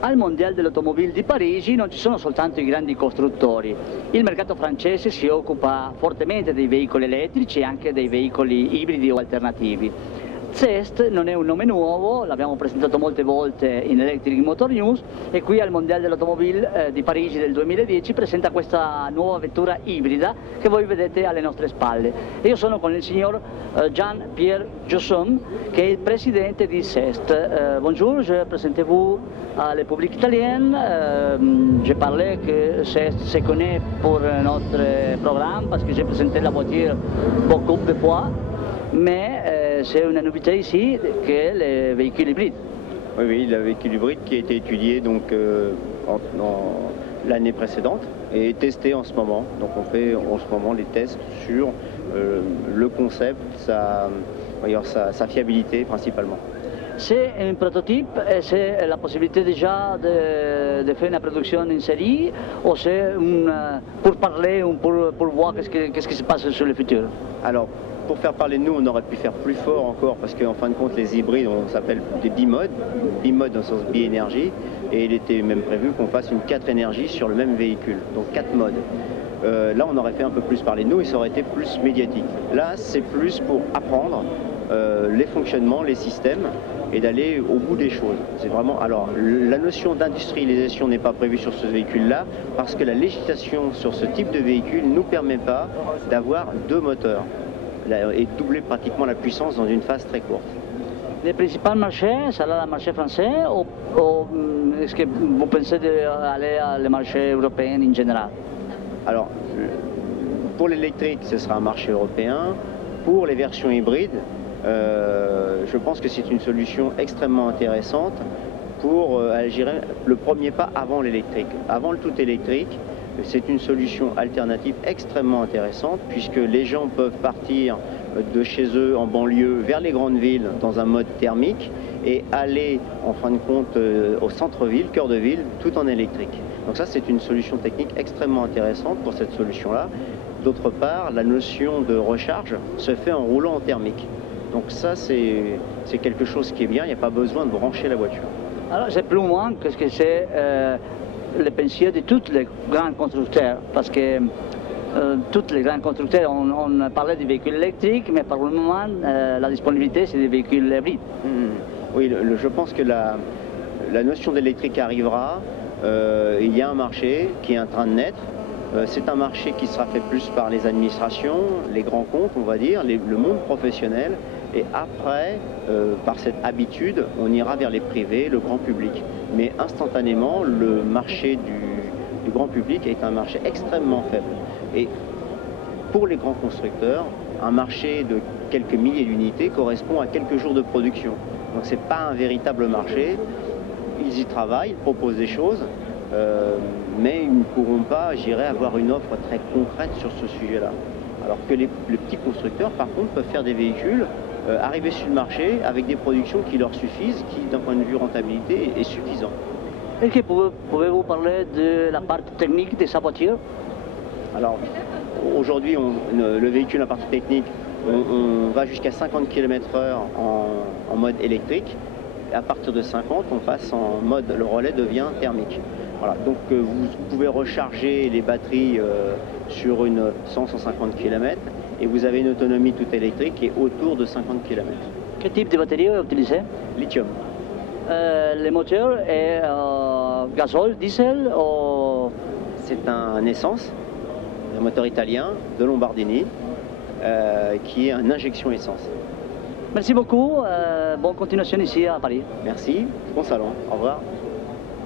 al Mondiale dell'Automobile di Parigi non ci sono soltanto i grandi costruttori. Il mercato francese si occupa fortemente dei veicoli elettrici e anche dei veicoli ibridi o alternativi. Zest non è un nome nuovo, l'abbiamo presentato molte volte in Electric Motor News e qui al Mondiale dell'Automobile di Parigi del 2010 presenta questa nuova vettura ibrida che voi vedete alle nostre spalle. E io sono con il signor Jean-Pierre Josson, che è il presidente di Zest. Bonjour, je présentez-vous à la public italienne. Je parlais que Zest se connaît pour notre programme parce que j'ai présenté la voiture beaucoup de fois. Mais c'est une nouveauté ici que les véhicules hybrides. Oui, oui, le véhicule hybride qui a été étudié donc, l'année précédente et testé en ce moment. Donc on fait en ce moment les tests sur le concept, sa fiabilité principalement. C'est un prototype et c'est la possibilité déjà de faire une production en série ou c'est pour parler ou pour voir qu'est-ce qui se passe sur le futur? Alors, pour faire parler de nous, on aurait pu faire plus fort encore parce qu'en fin de compte, les hybrides, on s'appelle des bimodes dans le sens bi-énergie, et il était même prévu qu'on fasse une 4 énergies sur le même véhicule, donc 4 modes. Là, on aurait fait un peu plus parler de nous et ça aurait été plus médiatique. Là, c'est plus pour apprendre les fonctionnements, les systèmes et d'aller au bout des choses. C'est vraiment. Alors, la notion d'industrialisation n'est pas prévue sur ce véhicule-là parce que la législation sur ce type de véhicule ne nous permet pas d'avoir 2 moteurs et doubler pratiquement la puissance dans une phase très courte. Le principal marché, sera le marché français ou est-ce que vous pensez d'aller au marché européen en général? Alors, pour l'électrique, ce sera un marché européen. Pour les versions hybrides, je pense que c'est une solution extrêmement intéressante pour agir le premier pas avant l'électrique. Avant le tout électrique, c'est une solution alternative extrêmement intéressante puisque les gens peuvent partir de chez eux en banlieue vers les grandes villes dans un mode thermique et aller en fin de compte au centre-ville, cœur de ville, tout en électrique. Donc ça, c'est une solution technique extrêmement intéressante pour cette solution-là. D'autre part, la notion de recharge se fait en roulant en thermique. Donc ça, c'est quelque chose qui est bien, il n'y a pas besoin de brancher la voiture. Alors c'est plus ou moins qu'est-ce que c'est le pensier de tous les grands constructeurs, parce que tous les grands constructeurs, on parlait des véhicules électriques, mais par le moment, la disponibilité, c'est des véhicules hybrides. Oui, je pense que la notion d'électrique arrivera. Il y a un marché qui est en train de naître. C'est un marché qui sera fait plus par les administrations, les grands comptes, on va dire, le monde professionnel. Et après, par cette habitude, on ira vers les privés, le grand public. Mais instantanément, le marché du grand public est un marché extrêmement faible. Et pour les grands constructeurs, un marché de quelques milliers d'unités correspond à quelques jours de production. Donc ce n'est pas un véritable marché. Ils y travaillent, ils proposent des choses, mais ils ne pourront pas, j'irais, avoir une offre très concrète sur ce sujet-là. Alors que les petits constructeurs, par contre, peuvent faire des véhicules, arriver sur le marché avec des productions qui leur suffisent, qui, d'un point de vue rentabilité, est suffisant. Est-ce que pouvez-vous parler de la partie technique de sa voiture? Alors, aujourd'hui, le véhicule en partie technique, on va jusqu'à 50 km/h en mode électrique. À partir de 50, on passe en mode, le relais devient thermique. Voilà, donc vous pouvez recharger les batteries sur une 100-150 km et vous avez une autonomie toute électrique qui est autour de 50 km. Quel type de batterie est utilisé? Lithium. Le moteur est gazole, diesel ou... C'est un essence, un moteur italien de Lombardini qui est une injection essence. Merci beaucoup, bonne continuation ici à Paris. Merci, bon salon, au revoir.